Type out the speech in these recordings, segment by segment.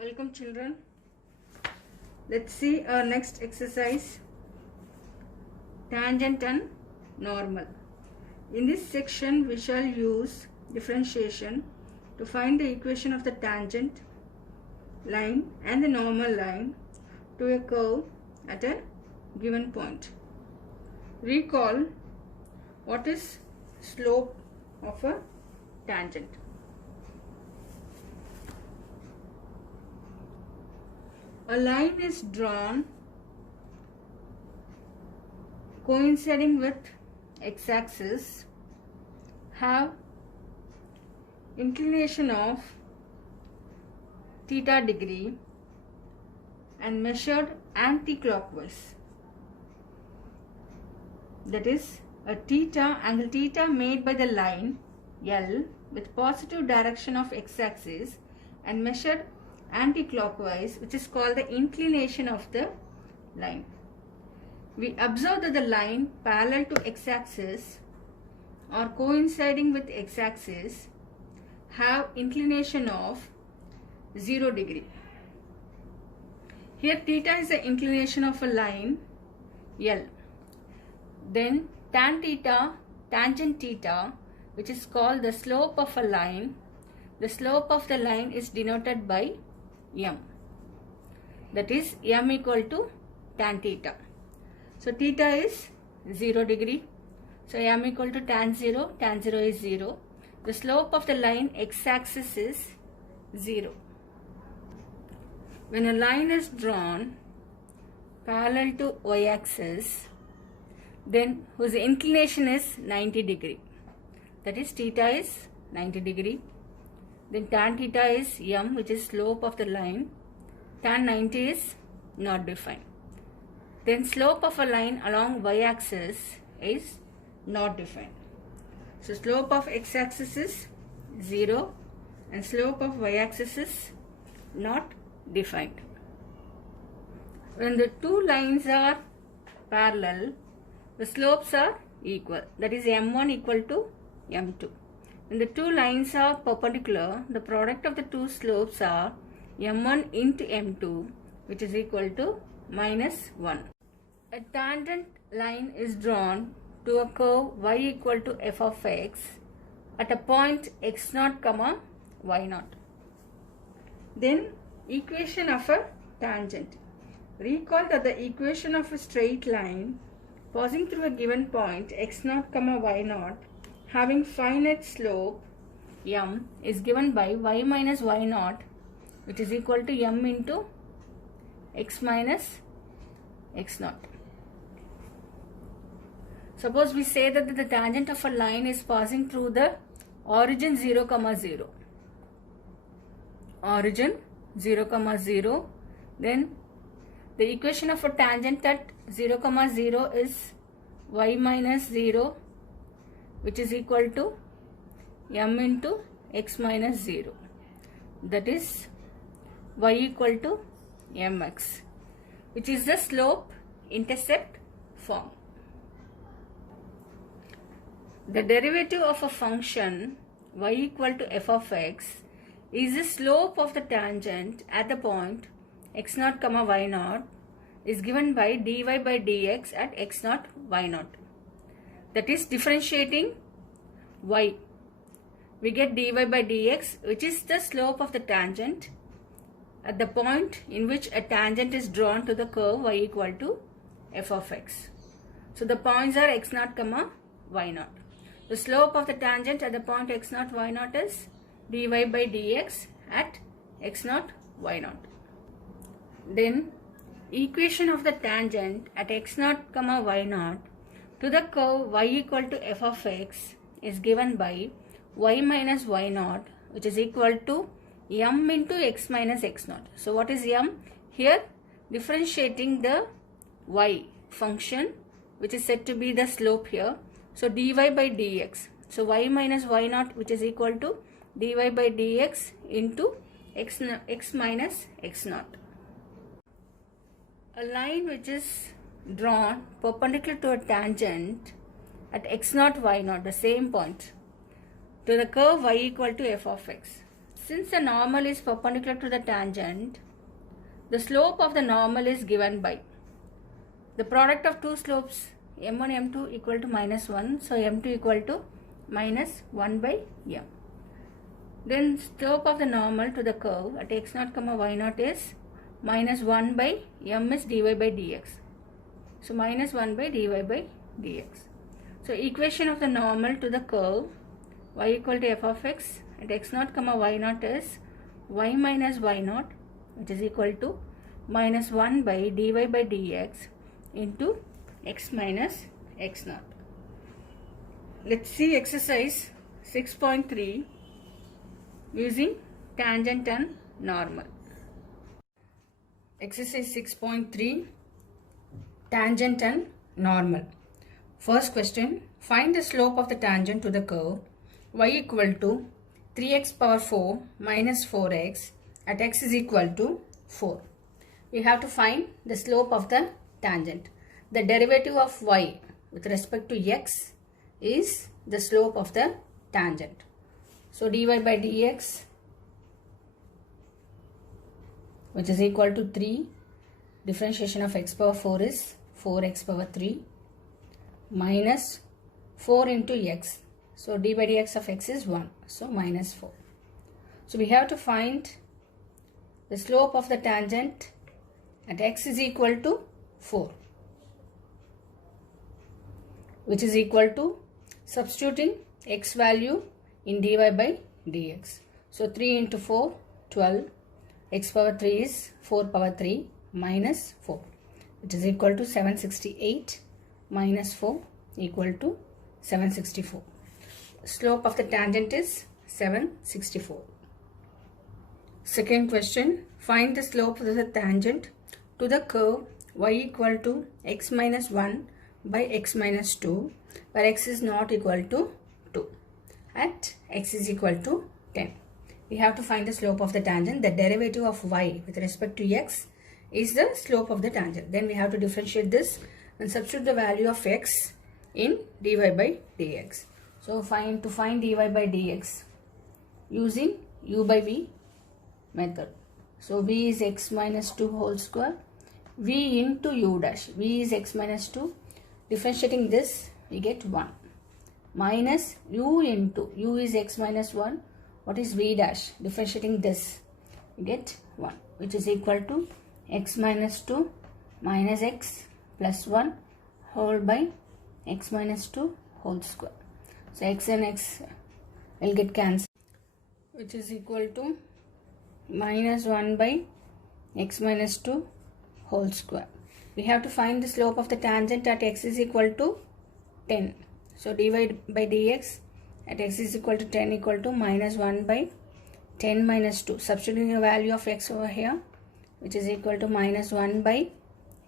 Welcome children. Let's see our next exercise, tangent and normal. In this section we shall use differentiation to find the equation of the tangent line and the normal line to a curve at a given point. Recall what is slope of a tangent. A line is drawn coinciding with x-axis, have inclination of theta degree and measured anti-clockwise. That is, a angle theta made by the line L with positive direction of x-axis and measured anti-clockwise, which is called the inclination of the line. We observe that the line parallel to x-axis or coinciding with x-axis have inclination of 0 degree. Here theta is the inclination of a line L. Then tangent theta, which is called the slope of a line. The slope of the line is denoted by m. That is m equal to tan theta. So theta is 0 degree. So m equal to tan 0 is 0. The slope of the line x-axis is 0. When a line is drawn parallel to y-axis, then whose inclination is 90 degree. That is theta is 90 degree. Then tan theta is m, which is slope of the line. Tan 90 is not defined. Then slope of a line along y-axis is not defined. So slope of x-axis is 0 and slope of y-axis is not defined. When the two lines are parallel, the slopes are equal. That is m1 equal to m2. When the two lines are perpendicular, the product of the two slopes are m1 into m2, which is equal to -1. A tangent line is drawn to a curve y equal to f of x at a point x0, y0. Then equation of a tangent. Recall that the equation of a straight line passing through a given point x0, y0 having finite slope m is given by y minus y0, which is equal to m into x minus x0. Suppose we say that the tangent of a line is passing through the origin 0, 0. Origin 0, 0. Then the equation of a tangent at 0, 0 is y minus 0, which is equal to m into x minus 0. That is y equal to mx, which is the slope intercept form. The derivative of a function y equal to f of x is the slope of the tangent at the point x0, y0 is given by dy by dx at x0, y0. That is differentiating y. We get dy by dx, which is the slope of the tangent at the point in which a tangent is drawn to the curve y equal to f of x. So the points are x0, y0. The slope of the tangent at the point x0, y0 is dy by dx at x0, y0. Then equation of the tangent at x0, y0 to the curve y equal to f of x is given by y minus y0, which is equal to m into x minus x0. So what is m? Here differentiating the y function, which is said to be the slope here. So dy by dx. So y minus y0, which is equal to dy by dx into x minus x0. A line which is drawn perpendicular to a tangent at x0, y0, the same point, to the curve y equal to f of x. since the normal is perpendicular to the tangent, the slope of the normal is given by the product of two slopes m1 m2 equal to -1. So m2 equal to -1 by m. Then slope of the normal to the curve at x0, y0 is -1 by m is dy by dx. So -1 by dy by dx. So equation of the normal to the curve y equal to f of x at x0, y0 is y minus y0, which is equal to -1 by dy by dx into x minus x0. Let's see exercise 6.3 using tangent and normal. Exercise 6.3, tangent and normal. First question, find the slope of the tangent to the curve y equal to 3x power 4 minus 4x at x is equal to 4. We have to find the slope of the tangent. The derivative of y with respect to x is the slope of the tangent. So dy by dx, which is equal to 3, differentiation of x power 4 is 4x power 3 minus 4 into x. So d by dx of x is 1, so minus 4. So we have to find the slope of the tangent at x is equal to 4, which is equal to substituting x value in dy by dx. So 3 into 4, 12. X power 3 is 4 power 3 minus 4, which is equal to 768 minus 4 equal to 764. Slope of the tangent is 764. Second question, find the slope of the tangent to the curve y equal to x minus 1 by x minus 2, where x is not equal to 2 at x is equal to 10. We have to find the slope of the tangent. The derivative of y with respect to x is the slope of the tangent. Then we have to differentiate this and substitute the value of x in dy by dx. So to find dy by dx using u by v method. So v is x minus 2 whole square, v into u dash. V is x minus 2. Differentiating this, we get 1 minus u into u is x minus 1. What is v dash? Differentiating this, we get 1, which is equal to x minus 2 minus x plus 1 whole by x minus 2 whole square. So x and x will get cancelled, which is equal to minus 1 by x minus 2 whole square. We have to find the slope of the tangent at x is equal to 10. So dy by dx at x is equal to 10 equal to minus 1 by 10 minus 2. Substituting the value of x over here, which is equal to minus 1 by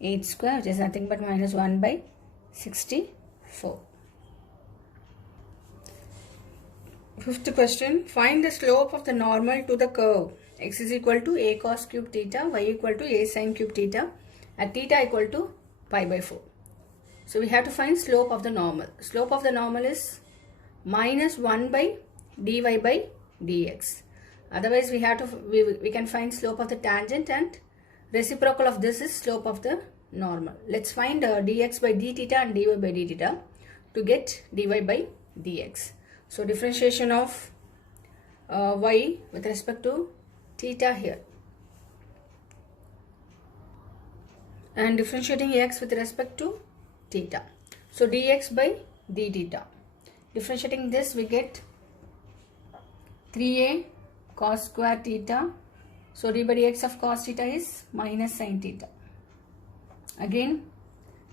8 square, which is nothing but minus 1 by 64. Fifth question, find the slope of the normal to the curve x is equal to a cos cube theta, y equal to a sin cube theta at theta equal to pi by 4. So we have to find slope of the normal. Slope of the normal is minus 1 by dy by dx. Otherwise we have to we can find slope of the tangent, and reciprocal of this is slope of the normal. Let's find dx by d theta and dy by d theta to get dy by dx. So differentiation of y with respect to theta here, and differentiating x with respect to theta. So dx by d theta. Differentiating this, we get 3a cos square theta. So d by dx of cos theta is minus sin theta. Again,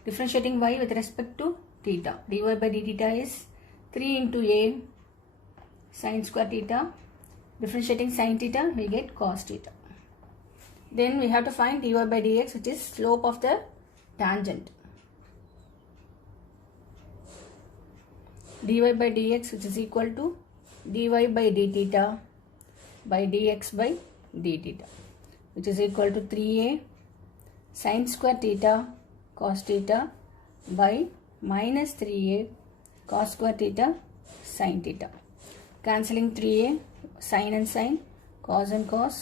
differentiating y with respect to theta. dy by d theta is 3 into a sin square theta. Differentiating sin theta, we get cos theta. Then we have to find dy by dx, which is slope of the tangent. dy by dx, which is equal to dy by d theta by dx by d theta, which is equal to 3a sin square theta cos theta by minus 3a cos square theta sin theta. Cancelling 3a, sin and sin, cos and cos,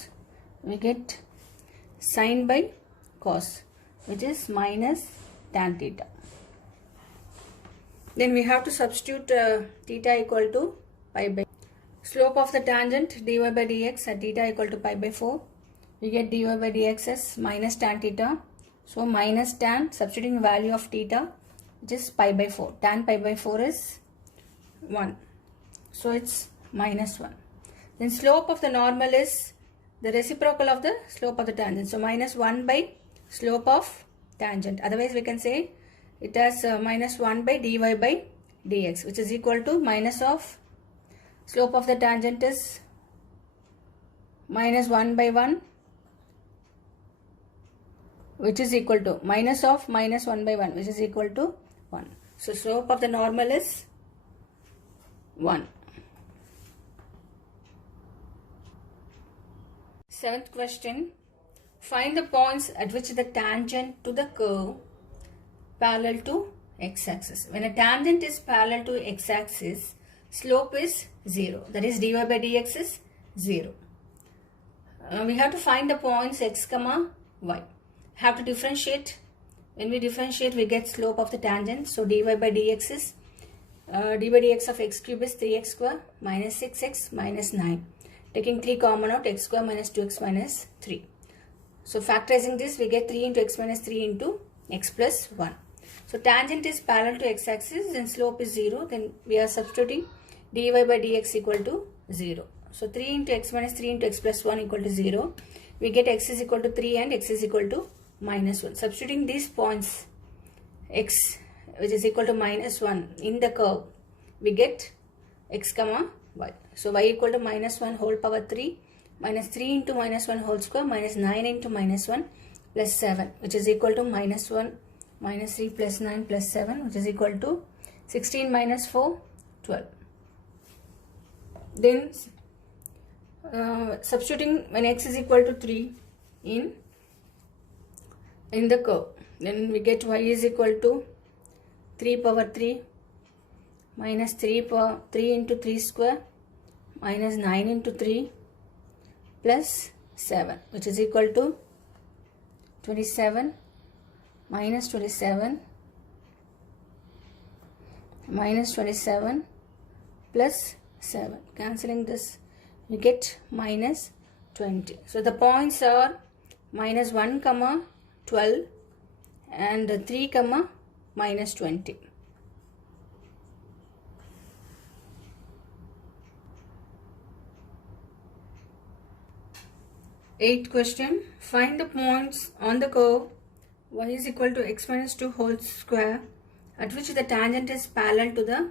we get sine by cos, which is minus tan theta. Then we have to substitute theta equal to pi by slope of the tangent dy by dx at theta equal to pi by 4. We get dy by dx as minus tan theta. So minus tan, substituting value of theta, which is pi by 4. Tan pi by 4 is 1. So it's minus 1. Then slope of the normal is the reciprocal of the slope of the tangent. So minus 1 by slope of tangent. Otherwise we can say it as minus 1 by dy by dx, which is equal to minus of slope of the tangent is minus 1 by 1, which is equal to minus of minus 1 by 1, which is equal to 1. So slope of the normal is 1. Seventh question. Find the points at which the tangent to the curve parallel to x-axis. When a tangent is parallel to x-axis, slope is 0. That is dy by dx is 0. We have to find the points x comma y. Have to differentiate. When we differentiate, we get slope of the tangent. So dy by dx is dy by dx of x cube is 3x square minus 6x minus 9. Taking 3 common out, x square minus 2x minus 3. So factorizing this, we get 3 into x minus 3 into x plus 1. So tangent is parallel to x-axis and slope is 0. Then we are substituting dy by dx equal to 0. So 3 into x minus 3 into x plus 1 equal to 0. We get x is equal to 3 and x is equal to minus 1. Substituting these points, x which is equal to minus 1 in the curve, we get x comma y. So y equal to minus 1 whole power 3 minus 3 into minus 1 whole square minus 9 into minus 1 plus 7, which is equal to minus 1 minus 3 plus 9 plus 7, which is equal to 16 minus 4, 12. Then substituting when x is equal to 3 in the curve, then we get y is equal to 3 power 3 minus 3 into 3 square minus 9 into 3 plus 7, which is equal to 27 minus 27 minus 27 plus 7. Cancelling this, we get minus 20. So the points are minus 1 comma 12 and 3 comma minus 20. Eighth question. Find the points on the curve y is equal to x minus 2 whole square at which the tangent is parallel to the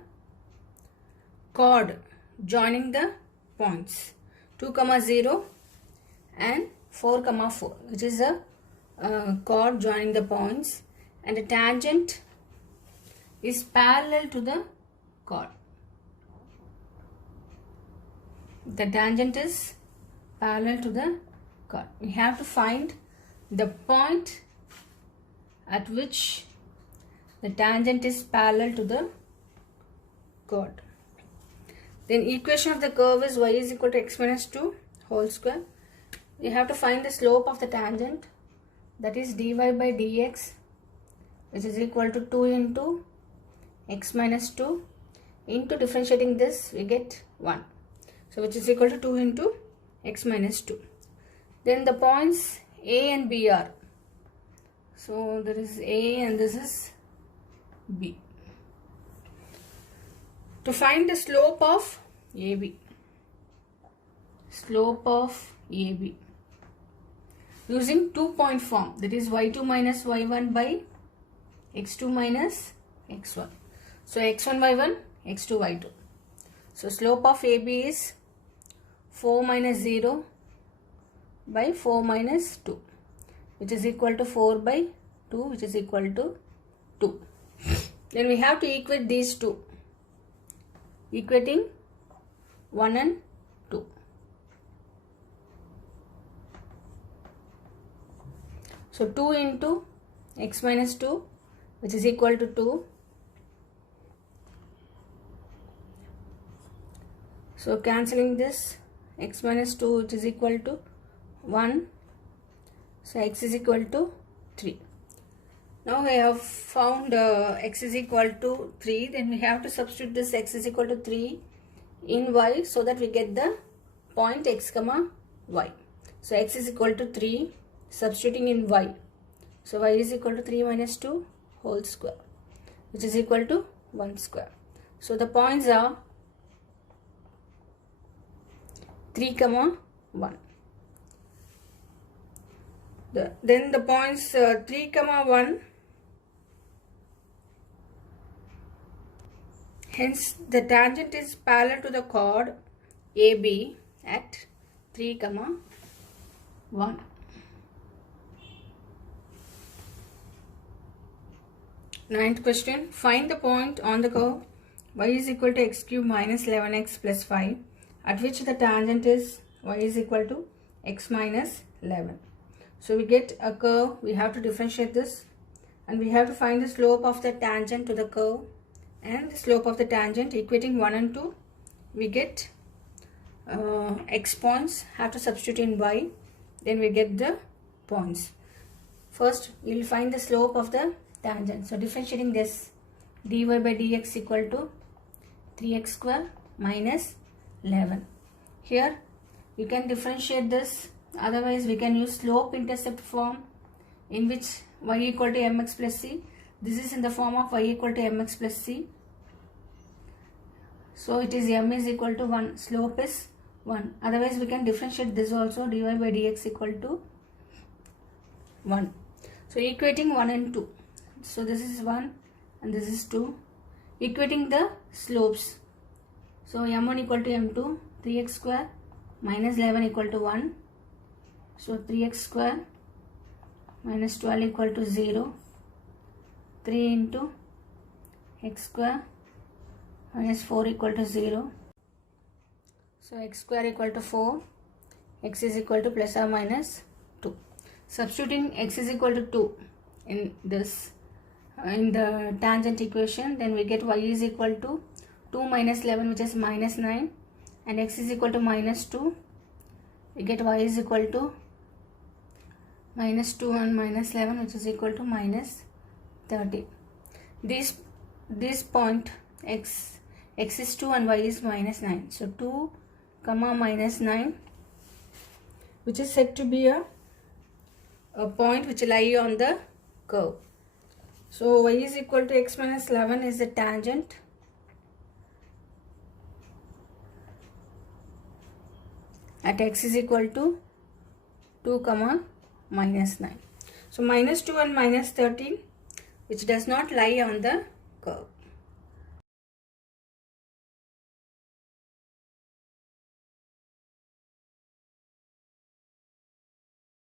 chord joining the points 2 comma 0 and 4 comma 4, which is a chord joining the points, and the tangent is parallel to the chord. The tangent is parallel to the chord. We have to find the point at which the tangent is parallel to the chord. Then equation of the curve is y is equal to x minus 2 whole square. We have to find the slope of the tangent, that is dy by dx, which is equal to 2 into x minus 2 into differentiating this, we get 1. So which is equal to 2 into x minus 2. Then the points A and B are, so there is A and this is B. To find the slope of AB, using 2-point form, that is y2 minus y1 by x2 minus x1. So x1 y1, x2 y2. So slope of AB is 4 minus 0 by 4 minus 2, which is equal to 4 by 2, which is equal to 2. Then we have to equate these two, equating 1 and 2. So 2 into x minus 2, which is equal to 2. So cancelling this, x minus 2, it is equal to 1. So x is equal to 3. Now we have found x is equal to 3. Then we have to substitute this x is equal to 3 in y so that we get the point x comma y. So x is equal to 3, substituting in y. So y is equal to 3 minus 2 whole square, which is equal to 1 square. So the points are 3 comma 1. Then the points 3 comma 1, hence the tangent is parallel to the chord AB at 3 comma 1. Ninth question, find the point on the curve y is equal to x cube minus 11x plus 5 at which the tangent is y is equal to x minus 11. So we get a curve, we have to differentiate this and we have to find the slope of the tangent to the curve and the slope of the tangent equating 1 and 2. We get x points, have to substitute in y, then we get the points. First we will find the slope of the tangent. So differentiating this, dy by dx equal to 3x square minus 11. Here you can differentiate this, otherwise we can use slope intercept form in which y equal to mx plus c. This is in the form of y equal to mx plus c. So it is m is equal to 1, slope is 1. Otherwise we can differentiate this also, dy by dx equal to 1. So equating 1 and 2. So this is 1 and this is 2. Equating the slopes. So m1 equal to m2, 3x square minus 11 equal to 1. So 3x square minus 12 equal to 0. 3 into x square minus 4 equal to 0. So x square equal to 4. X is equal to plus or minus 2. Substituting x is equal to 2 in this in the tangent equation, then we get y is equal to 2 minus 11 which is minus 9 and x is equal to minus 2. We get y is equal to minus 2 and minus 11 which is equal to minus 30. This point x is 2 and y is minus 9. So 2 comma minus 9, which is said to be a point which lie on the curve. So y is equal to x minus 11 is the tangent at x is equal to 2 comma minus 9. So minus 2 and minus 13 which does not lie on the curve.